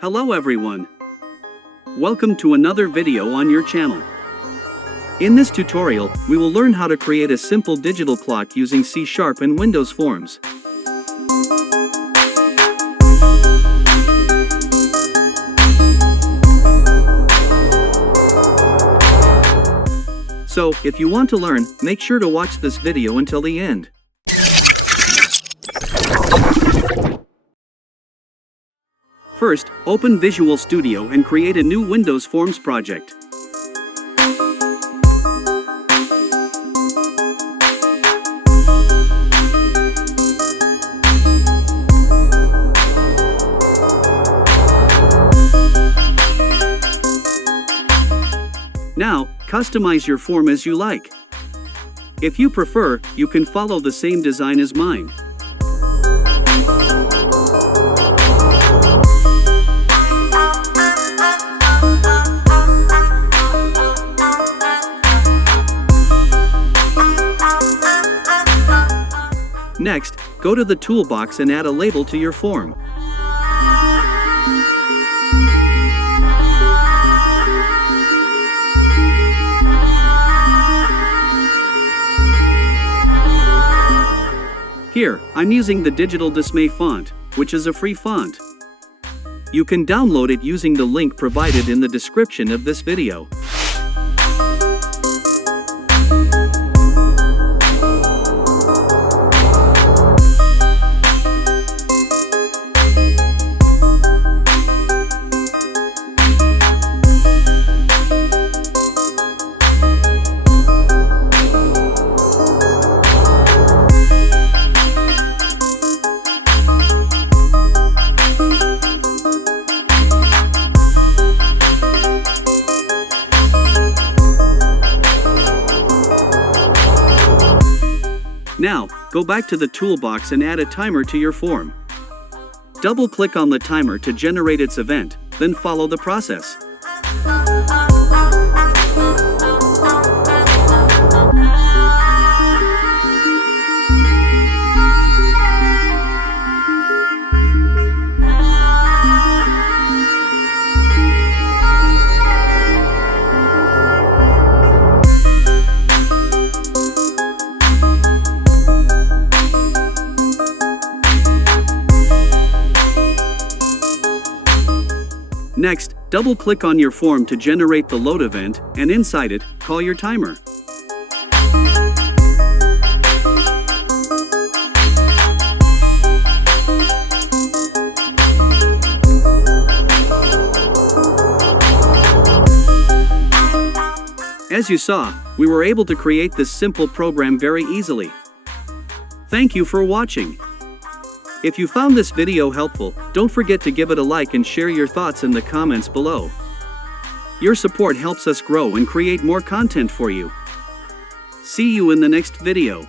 Hello everyone. Welcome to another video on your channel. In this tutorial, we will learn how to create a simple digital clock using C# and Windows Forms. So, if you want to learn, make sure to watch this video until the end. First, open Visual Studio and create a new Windows Forms project. Now, customize your form as you like. If you prefer, you can follow the same design as mine. Next, go to the toolbox and add a label to your form. Here, I'm using the Digital Dismay font, which is a free font. You can download it using the link provided in the description of this video. Now, go back to the toolbox and add a timer to your form. Double-click on the timer to generate its event, then follow the process. Next, double-click on your form to generate the load event, and inside it, call your timer. As you saw, we were able to create this simple program very easily. Thank you for watching. If you found this video helpful, don't forget to give it a like and share your thoughts in the comments below. Your support helps us grow and create more content for you. See you in the next video.